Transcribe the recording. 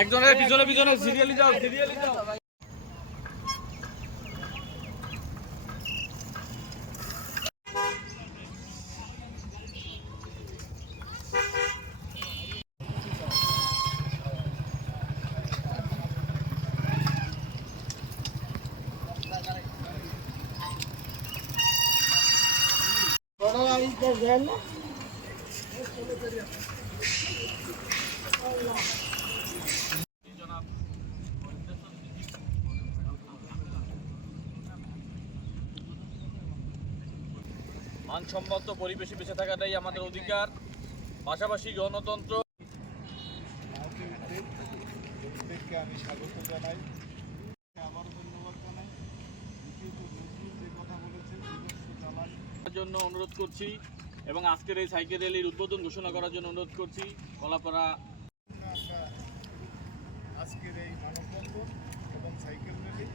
একজনের পিছনে পিছনে সিরিয়ালি যাও, সিরিয়ালি যাও। মানসম্মত পরিবেশে বেঁচে থাকাটাই আমাদের অধিকার, পাশাপাশি গণতন্ত্র। আমি স্বাগত জানাই, আবার ধন্যবাদ জানাই। যে কথা বলেছে জন্য অনুরোধ করছি এবং আজকের এই সাইকেল র্যালির উদ্বোধন ঘোষণা করার জন্য অনুরোধ করছি। কলাপাড়া আমরা আজকের এই মানববন্ধন এবং সাইকেল র্যালি